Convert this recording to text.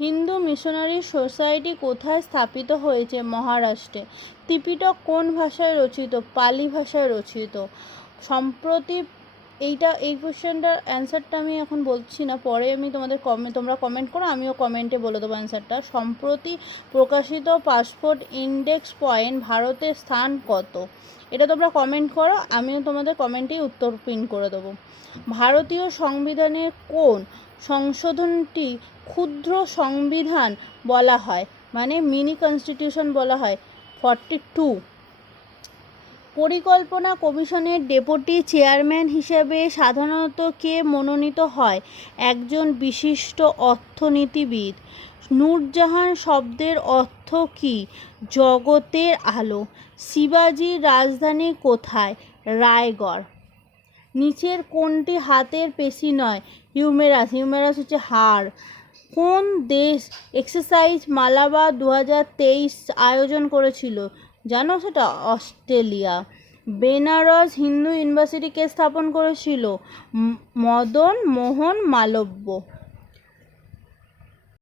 Hindu missionary society কোথায় স্থাপিত হয়েছে? মহারাষ্ট্রে। ত্রিপিটক কোন ভাষায় রচিত? পালি ভাষায় রচিত। সম্প্রতি এই কোশ্চেনটার অ্যান্সারটা আমি এখন বলছি না, পরে আমি তোমরা কমেন্ট করো, আমিও কমেন্টে বলে দেবো অ্যান্সারটা। সম্প্রতি প্রকাশিত পাসপোর্ট ইন্ডেক্স পয়েন্ট ভারতের স্থান কত? এটা তোমরা কমেন্ট করো, আমিও তোমাদের কমেন্টেই উত্তর পিন করে দেবো। ভারতীয় সংবিধানের কোন সংশোধনটি ক্ষুদ্র সংবিধান বলা হয়, মানে মিনি কনস্টিটিউশন বলা হয়? 42। পরিকল্পনা কমিশনের ডেপুটি চেয়ারম্যান হিসেবে সাধারণত কে মনোনীত হয়? একজন বিশিষ্ট অর্থনীতিবিদ। নূরজাহান শব্দের অর্থ কী? জগতের আলো। শিবাজির রাজধানী কোথায়? রায়গড়। নিচের কোনটি হাতের পেশি নয়? হিউমেরাস হচ্ছে হাড়। কোন দেশ এক্সারসাইজ মালাবার 2023 আয়োজন করেছিল? জানো সেটা? অস্ট্রেলিয়া। বেনারস হিন্দু ইউনিভার্সিটি কে স্থাপন করেছিল? মদন মোহন মালব্য।